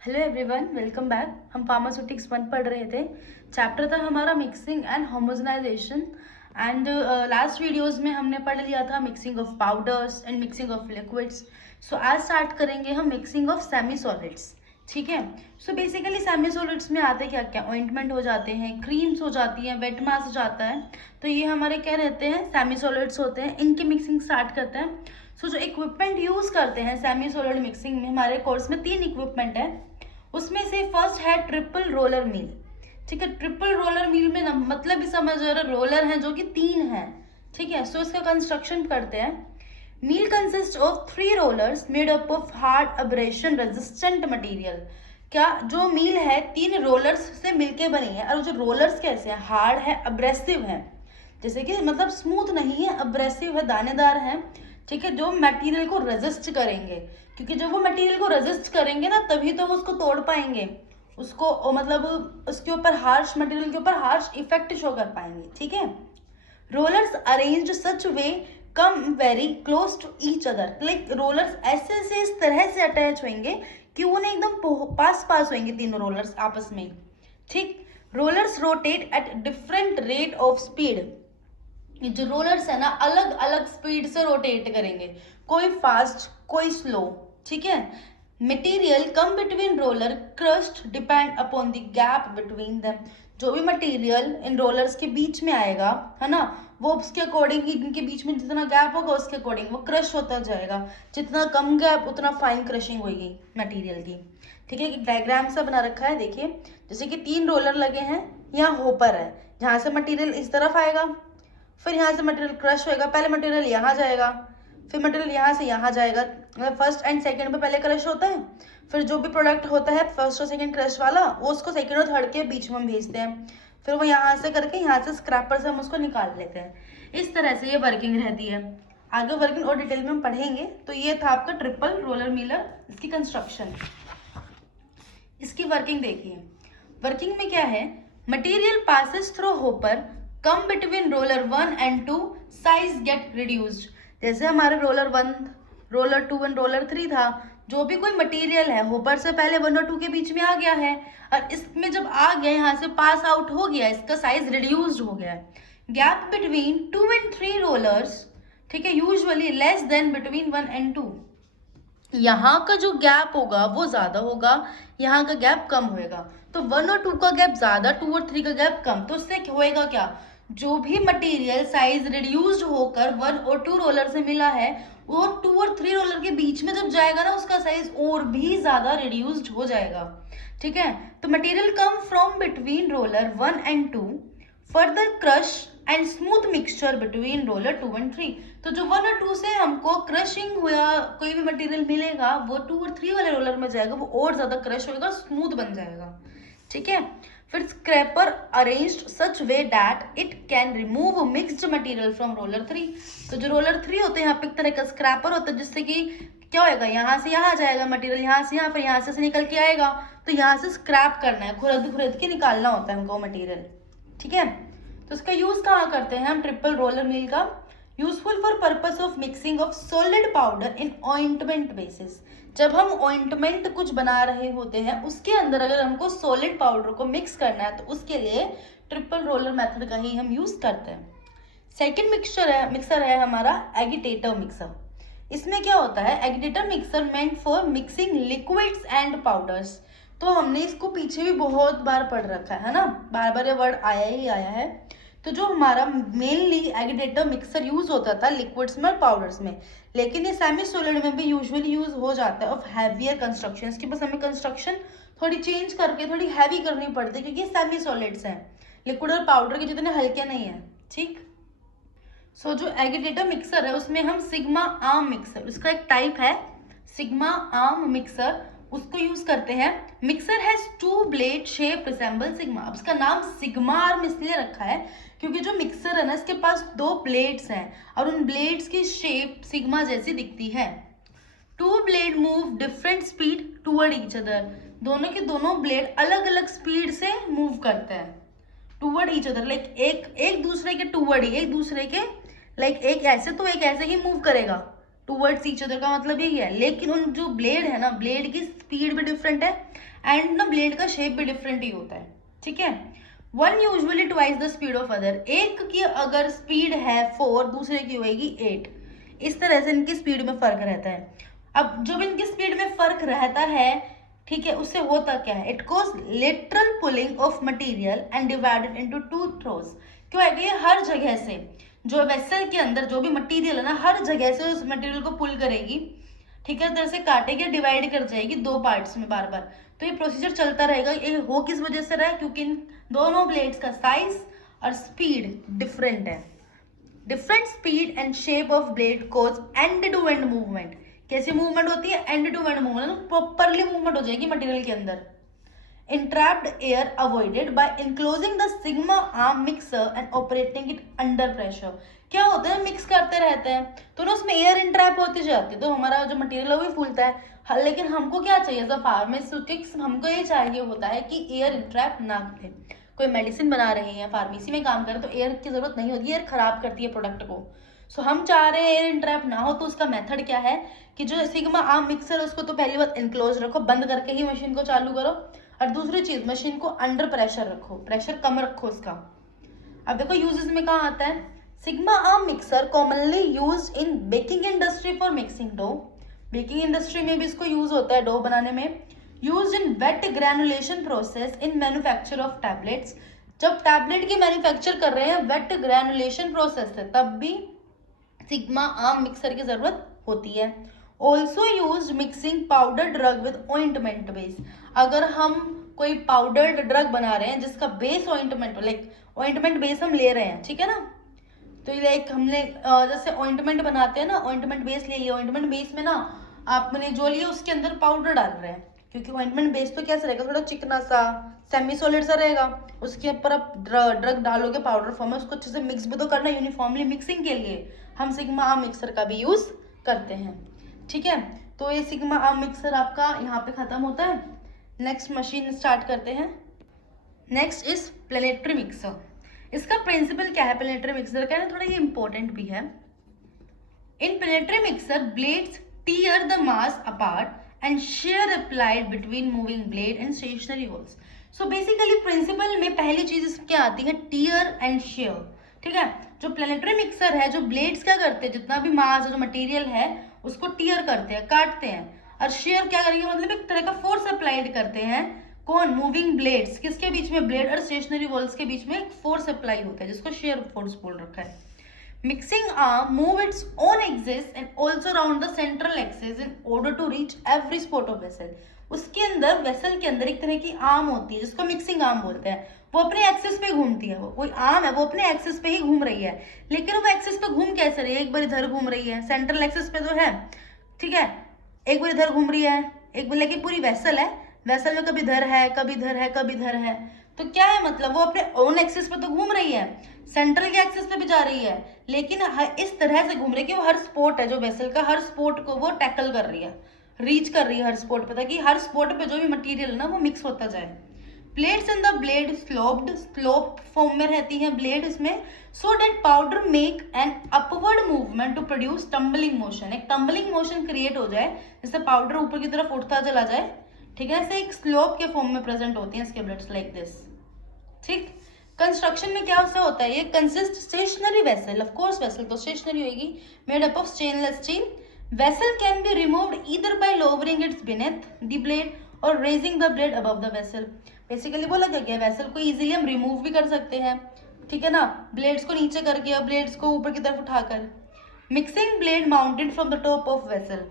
Hello everyone, welcome back. हम pharmaceutics 1 पढ़ रहे थे। चैप्टर था हमारा mixing and homogenisation. And last videos में हमने पढ़ लिया था mixing of powders and mixing of liquids. So आज स्टार्ट करेंगे हम मिक्सिंग ऑफ सेमी सॉलिड्स। ठीक है। सो बेसिकली सेमी सॉलिड्स में आते क्या क्या, ऑइंटमेंट हो जाते हैं, क्रीम्स हो जाती हैं, वेट मास हो जाता है। तो ये हमारे क्या रहते हैं, सेमी सॉलिड्स होते हैं। इनकी मिक्सिंग स्टार्ट करते हैं। सो जो इक्विपमेंट यूज करते हैं सेमी सॉलिड मिक्सिंग में, हमारे कोर्स में 3 इक्विपमेंट है। उसमें से फर्स्ट है ट्रिपल रोलर मिल। ठीक है। ट्रिपल रोलर मिल में मतलब भी समझ रहे, रोलर हैं जो कि 3 हैं। ठीक है। सो इसका कंस्ट्रक्शन करते हैं। Mill consist of 3 rollers made up of hard abrasion resistant material. क्या जो मील है 3 रोलर्स से मिलके बनी है, और जो रोलर्स कैसे हैं, हार्ड है, अब्रेसिव है। जैसे कि मतलब स्मूथ नहीं है, अब्रेसिव है, दानेदार है। ठीक है। जो मटेरियल को रेजिस्ट करेंगे, क्योंकि जब वो मटेरियल को रेजिस्ट करेंगे ना, तभी तो वो उसको तोड़ पाएंगे, उसको मतलब उसके ऊपर हार्श मटेरियल के ऊपर हार्श इफेक्ट शो कर पाएंगे। ठीक है। Rollers arranged such way come very close to each other. Like rollers ऐसे से इस तरह से अटैच होंगे कि वो ना एकदम पास पास होंगे तीनों रोलर्स आपस में। ठीक। Rollers rotate at different rate of speed. जो रोलर्स है ना, अलग अलग स्पीड से रोटेट करेंगे, कोई फास्ट कोई स्लो। ठीक है। Material come between roller crust depend upon the gap between them. जो भी मटेरियल इन रोलर्स के बीच में आएगा, है ना, वो उसके अकॉर्डिंग ही, इनके बीच में जितना गैप होगा उसके अकॉर्डिंग वो क्रश होता जाएगा। जितना कम गैप उतना फाइन क्रशिंग होगी मटेरियल की। ठीक है। एक डायग्राम सा बना रखा है, देखिए। जैसे कि 3 रोलर लगे हैं, यहाँ होपर है, जहां से मटेरियल इस तरफ आएगा, फिर यहाँ से मटेरियल क्रश होएगा, पहले मटेरियल यहाँ जाएगा, फिर मटेरियल यहाँ से यहाँ जाएगा। मतलब फर्स्ट एंड सेकंड पे पहले क्रश होता है, फिर जो भी प्रोडक्ट होता है फर्स्ट और सेकंड क्रश वाला, वो उसको सेकंड और थर्ड के बीच में हम भेजते हैं। फिर वो यहाँ से करके यहाँ से स्क्रैपर से हम उसको निकाल लेते हैं। इस तरह से ये वर्किंग रहती है। आगे वर्किंग और डिटेल में हम पढ़ेंगे। तो ये था आपका ट्रिपल रोलर मिलर, इसकी कंस्ट्रक्शन। इसकी वर्किंग देखिए। वर्किंग में क्या है, material passes through hopper come between roller 1 and 2 size gate reduced. जैसे हमारे रोलर 1, रोलर 2 एंड रोलर 3 था, जो भी कोई मटेरियल है होपर से पहले 1 और 2 के बीच में आ गया है, और इसमें जब आ गया, यहाँ से पास आउट हो गया, इसका साइज रिड्यूस्ड हो गया है। गैप बिटवीन 2 एंड 3 रोलर्स, ठीक है, usually less than between 1 and 2। यहाँ का जो गैप होगा वो ज्यादा होगा, यहाँ का गैप कम होएगा। तो 1 और 2 का गैप ज्यादा, 2 और 3 का गैप कम। तो इससे होएगा क्या, जो भी मटेरियल साइज रिड्यूस्ड होकर 1 और 2 रोलर से मिला है, वो 2 और 3 रोलर के बीच में जब जाएगा ना, उसका साइज और भी ज्यादा रिड्यूस्ड हो जाएगा। ठीक है। तो material come from between roller 1 and 2, further crush and smooth mixture between roller 2 and 3। तो जो 1 और 2 से हमको क्रशिंग हुआ कोई भी मटेरियल मिलेगा, वो 2 और 3 वाले रोलर में जाएगा, वो और ज्यादा क्रश होगा, स्मूथ बन जाएगा। ठीक है। फिर scraper arranged such way that it can remove mixed material from roller 3। तो जो रोलर 3 होते हैं, यहाँ पे एक तरह का स्क्रैपर होता है, जिससे कि क्या होएगा, यहाँ से यहाँ जाएगा मटेरियल, यहाँ से यहाँ, फिर यहाँ से निकल के आएगा। तो यहाँ से स्क्रैप करना है, खुरद खुरद के निकालना होता है हमको मटेरियल। ठीक है। तो इसका यूज कहाँ करते हैं हम, ट्रिपल रोलर मिल का। Useful for purpose of mixing of solid powder in ointment basis. जब हम ऑइंटमेंट कुछ बना रहे होते हैं, उसके अंदर अगर हमको सॉलिड पाउडर को मिक्स करना है, तो उसके लिए ट्रिपल रोलर मेथड का ही हम यूज करते हैं। सेकेंड मिक्सर है हमारा एगिटेटर मिक्सर। इसमें क्या होता है, agitator mixer meant for mixing liquids and powders. तो हमने इसको पीछे भी बहुत बार पढ़ रखा है ना, बार बार ये वर्ड आया ही आया है। तो जो हमारा मेनली एगिटेटर मिक्सर यूज होता था लिक्विड्स में और पाउडर्स में, लेकिन ये सेमी सॉलिड में भी यूजुअली यूज हो जाता है ऑफ हैवियर कंस्ट्रक्शन। इसकी बस हमें कंस्ट्रक्शन थोड़ी चेंज करके थोड़ी हैवी करनी पड़ती है, क्योंकि ये सेमी सॉलिड्स हैं, लिक्विड और पाउडर के जितने हल्के नहीं है। ठीक। सो जो एगिटेटर मिक्सर है, उसमें हम सिग्मा आर्म मिक्सर, उसका एक टाइप है सिग्मा आर्म मिक्सर, उसको यूज करते हैं। Mixer has 2 blade shape resemble sigma. अब इसका नाम सिग्मा आर्म इसलिए रखा है क्योंकि जो मिक्सर है ना, इसके पास 2 ब्लेड्स हैं, और उन ब्लेड्स की शेप सिग्मा जैसी दिखती है। 2 blade move different speed toward each other. दोनों के दोनों ब्लेड अलग अलग स्पीड से मूव करते हैं टूवर्ड ईच अदर। लाइक एक दूसरे के टूवर्ड ही, एक दूसरे के लाइक एक ऐसे तो एक ऐसे ही मूव करेगा टूवर्ड्स ईच अदर का मतलब यही है। लेकिन उन जो ब्लेड है ना, ब्लेड की स्पीड भी डिफरेंट है एंड ना ब्लेड का शेप भी डिफरेंट ही होता है, ठीक है। One usually twice the speed of other, एक की अगर स्पीड है 4, दूसरे की होएगी 8, इस तरह से इनकी स्पीड में फर्क रहता है। अब जब इनकी स्पीड में फर्क रहता है, ठीक है, उससे होता क्या है, it cause lateral pulling of material and divided into two throws. क्यों है कि ये हर जगह से जो वेसल के अंदर जो भी मटेरियल है ना, हर जगह से उस मटेरियल को पुल करेगी, ठीक है, तरह से काटेगी, डिवाइड कर जाएगी 2 पार्ट्स में बार बार। तो ये प्रोसीजर चलता रहेगा। ये हो किस वजह से रहा है, क्योंकि इन दोनों ब्लेड्स का साइज और स्पीड डिफरेंट है। Different speed and shape of blade cause end to end movement. कैसी मूवमेंट होती है, end to end movement, properly movement हो जाएगी मटेरियल के अंदर। entrapped air avoided by enclosing the sigma arm mixer and operating it under pressure। क्या होता है, मिक्स करते रहते हैं तो ना उसमें एयर इंट्रैप होती जाती है, तो हमारा जो मटेरियल है वो भी फूलता है। लेकिन हमको क्या चाहिए, एज अ फार्मास्यूटिक्स हमको ये चाहिए होता है कि एयर इंट्रैप ना करे। कोई मेडिसिन बना रहे हैं, फार्मेसी में काम करें, तो एयर की जरूरत नहीं होती, एयर खराब करती है प्रोडक्ट को। सो हम चाह रहे हैं एयर इंट्रैप ना हो, तो उसका मेथड क्या है कि जो सिग्मा आर्म मिक्सर है उसको तो पहली बात इनक्लोज रखो, बंद करके ही मशीन को चालू करो। और दूसरी चीज, मशीन को अंडर प्रेशर रखो, प्रेशर कम रखो उसका। अब देखो यूजेस में कहाँ आता है, sigma arm mixer commonly used in baking industry for mixing dough. Baking industry में भी इसको यूज होता है डो बनाने में। Used in wet granulation process in manufacture of tablets. जब टैबलेट की मैन्युफैक्चर कर रहे हैं वेट ग्रैनुलेशन प्रोसेस से, तब भी सिग्मा आर्म मिक्सर की जरूरत होती है। Also use mixing powder drug with ointment base. अगर हम कोई पाउडर्ड ड्रग बना रहे हैं जिसका base ointment, like ointment base हम ले रहे हैं, ठीक है ना, तो लाइक हमने जैसे ऑइंटमेंट बनाते हैं ना, ऑइंटमेंट बेस ले लिया, ऑइंटमेंट बेस में ना आपने जो लिया उसके अंदर पाउडर डाल रहे हैं, क्योंकि ऑइंटमेंट बेस तो कैसा रहेगा, थोड़ा चिकना सा सेमी सॉलिड सा रहेगा, उसके ऊपर आप ड्रग डालोगे पाउडर फॉर्म में, उसको अच्छे से मिक्स भी तो करना यूनिफॉर्मली। मिक्सिंग के लिए हम सिग्मा आर्म मिक्सर का भी यूज करते हैं, ठीक है। तो ये सिग्मा आर्म मिक्सर आपका यहाँ पे खत्म होता है। नेक्स्ट मशीन स्टार्ट करते हैं। Next is planetary mixer. इसका प्रिंसिपल क्या है प्लेनेटरी मिक्सर का, थोड़ा ये इंपॉर्टेंट भी है। In planetary mixer blades tear the mass apart and shear applied between moving blade and stationary holes. So basically principle में पहली चीज क्या आती है, टीयर एंड शेयर, ठीक है। जो प्लेनेटरी मिक्सर है, जो ब्लेड्स क्या करते हैं, जितना भी मास जो मटेरियल है उसको टीयर करते हैं, काटते हैं। और शेयर क्या करेंगे, मतलब एक तरह का फोर्स अप्लाइड करते हैं। कौन, मूविंग ब्लेड्स, किसके बीच में, ब्लेड और स्टेशनरी वॉल्स के बीच में एक फोर्स अप्लाई होता है जिसको शेयर फोर्स बोल रखा है। Mixing arm move its own axis and also around the central axis in order to reach every spot of vessel. उसके अंदर वेसल के अंदर एक तरह की आर्म होती है जिसको मिक्सिंग आर्म बोलते हैं। वो अपने एक्सिस पे घूमती है, वो कोई आर्म है वो अपने एक्सिस पे ही घूम रही है। लेकिन वो एक्सिस पे घूम कैसे रही है, एक बार इधर घूम रही है, सेंट्रल एक्सिस पे तो है, ठीक है, एक बार इधर घूम रही है, एक बार, लेकिन पूरी वेसल है, वेसल में कभी इधर है, कभी इधर है, कभी इधर है। तो क्या है मतलब, वो अपने ओन एक्सिस पे तो घूम रही है, सेंट्रल के एक्सिस पे भी जा रही है, लेकिन इस तरह से घूम रही है कि वो हर स्पॉट है जो वेसल का, हर स्पॉट को वो टैकल कर रही है, रीच कर रही है हर स्पॉट पे, ताकि हर स्पॉट पे जो भी मटेरियल है ना वो मिक्स होता जाए। Plates in the blade slope form में रहती है ब्लेड इसमें, so that powder make an upward movement to produce tumbling motion. एक टम्बलिंग मोशन क्रिएट हो जाए, जैसे पाउडर ऊपर की तरफ उठता चला जाए, ठीक है, ऐसे एक स्लोप के फॉर्म में प्रेजेंट होती है इसके ब्लेड्स लाइक दिस, ठीक। कंस्ट्रक्शन में क्या उससे होता है, ये consist stationary vessel, of course vessel तो स्टेशनरी होगी, made up of stainless steel. Vessel can be removed either by lowering its beneath the blade or raising the blade above the vessel. Basically बोला क्या है, vessel को easily हम remove भी कर सकते हैं, ठीक है ना, ब्लेड्स को नीचे करके और ब्लेड्स को ऊपर की तरफ उठाकर। Mixing blade mounted from the top of vessel.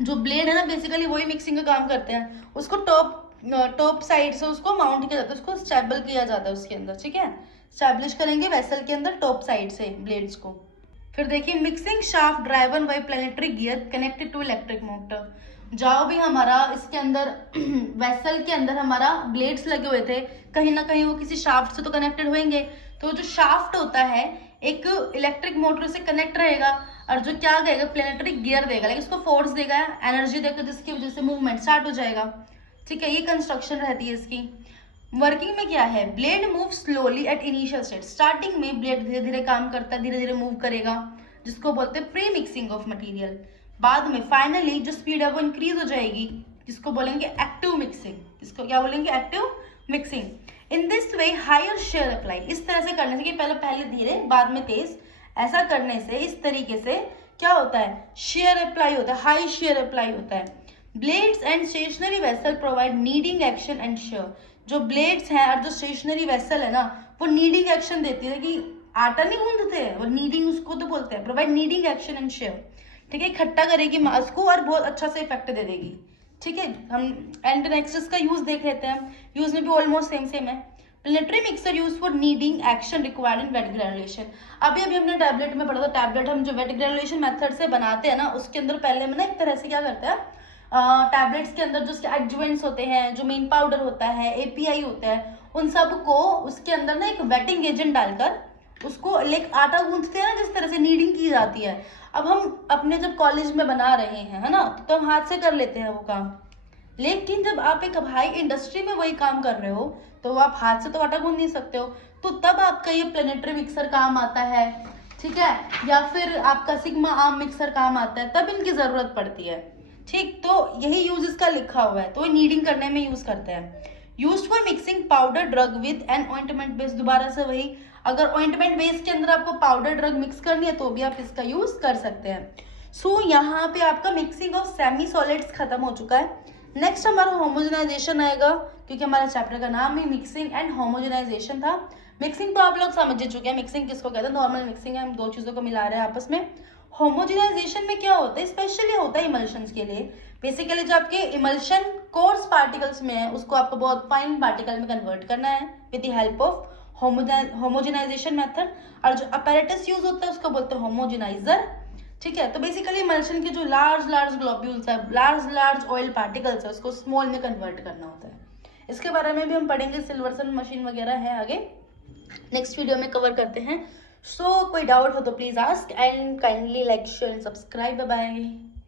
जो ब्लेड है ना बेसिकली वही मिक्सिंग का काम करते हैं, उसको टॉप साइड से उसको माउंट किया जाता है, उसको स्टेबल किया जाता है उसके अंदर, ठीक है, स्टैब्लिश करेंगे वेसल के अंदर टॉप साइड से ब्लेड्स को। फिर देखिए mixing shaft driven by planetary gear connected to electric motor. जाओ भी हमारा इसके अंदर वेसल के अंदर हमारा ब्लेड्स लगे हुए थे, कहीं ना कहीं वो किसी शाफ्ट से तो कनेक्टेड होंगे, तो जो शाफ्ट होता है एक इलेक्ट्रिक मोटर से कनेक्ट रहेगा और जो क्या करेगा प्लैनेटरी गियर देगा, लेकिन उसको फोर्स देगा, एनर्जी देगा, जिसकी वजह से मूवमेंट स्टार्ट हो जाएगा, ठीक है। ये कंस्ट्रक्शन रहती है इसकी। वर्किंग में क्या है, blade move slowly at initial state. Starting में ब्लेड धीरे धीरे काम करता है, धीरे धीरे मूव करेगा, जिसको बोलते हैं प्री मिक्सिंग ऑफ मटेरियल। बाद में फाइनली जो स्पीड है वो इंक्रीज हो जाएगी जिसको बोलेंगे एक्टिव मिक्सिंग। इसको क्या बोलेंगे? Active mixing. In this way higher shear apply, इस तरह से करने से कि पहले धीरे बाद में तेज, ऐसा करने से इस तरीके से क्या होता है? शेयर अप्लाई होता है, हाई शेयर अप्लाई होता है। Blades and stationary vessel provide kneading action and shear. जो ब्लेड्स हैं और जो स्टेशनरी वेसल है ना, वो नीडिंग एक्शन देती है कि आटा नहीं गूंदते हैं, वो नीडिंग उसको तो बोलते हैं, provide kneading action and shear. ठीक है, इकट्ठा करेगी मास को और बहुत अच्छा से इफेक्ट दे देगी। ठीक है, हम एंड नेक्स्ट इसका यूज देख लेते हैं। यूज में भी ऑलमोस्ट सेम है। Planetary mixer use for kneading action required in wet granulation. अभी हमने टैबलेट में पढ़ा था, टैबलेट हम जो वेट ग्रेनुलेशन मेथड से बनाते हैं ना, उसके अंदर पहले में ना एक तरह से क्या करते हैं, टैबलेट्स के अंदर जो एडजुवेंट्स होते हैं, जो मेन पाउडर होता है, एपीआई होता है, उन सबको उसके अंदर ना एक वेटिंग एजेंट डालकर उसको लेक आटा गूंथते हैं ना, जिस तरह से नीडिंग की जाती है। अब हम अपने जब कॉलेज में बना रहे हैं, है ना, तो हम हाथ से कर लेते हैं वो काम। लेकिन जब आप एक हाई इंडस्ट्री में वही काम कर रहे हो, तो आप हाथ से तो आटा गूंथ नहीं सकते हो, तो तब आपका ये प्लेनेटरी मिक्सर काम आता है। ठीक है, या फिर आपका सिग्मा आर्म मिक्सर काम आता है, तब इनकी जरूरत पड़ती है। ठीक, तो यही यूज इसका लिखा हुआ है, तो ये नीडिंग करने में यूज करते हैं। Use for mixing powder drug with an ointment base. दोबारा से वही, अगर ऑइंटमेंट बेस के अंदर आपको पाउडर ड्रग मिक्स करनी है तो भी आप इसका यूज कर सकते हैं। सो यहाँ पे आपका मिक्सिंग ऑफ सेमी सॉलिड्स खत्म हो चुका है। नेक्स्ट हमारा होमोजेनाइजेशन आएगा, क्योंकि हमारा चैप्टर का नाम ही मिक्सिंग एंड होमोजेनाइजेशन था। मिक्सिंग तो आप लोग समझ ही चुके हैं, मिक्सिंग किसको कहते हैं, नॉर्मल मिक्सिंग है, हम दो चीज़ों को मिला रहे हैं आपस में। होमोजेनाइजेशन में क्या होता है, स्पेशली होता है इमल्शंस के लिए। बेसिकली जो आपके इमल्शन कोर्स पार्टिकल्स में है, उसको आपको बहुत फाइन पार्टिकल में कन्वर्ट करना है with the help of homogenisation method. और जो अपैरेटस यूज होता है उसको बोलते हैं होमोजेनाइजर। ठीक है, तो बेसिकली इमल्शन के जो लार्ज ग्लोब्यूल्स है, लार्ज ऑयल पार्टिकल्स है, उसको स्मॉल में कन्वर्ट करना होता है। इसके बारे में भी हम पढ़ेंगे, सिल्वर्सन मशीन वगैरह है आगे, नेक्स्ट वीडियो में कवर करते हैं। सो कोई डाउट हो तो please ask and kindly like share and subscribe. Bye bye.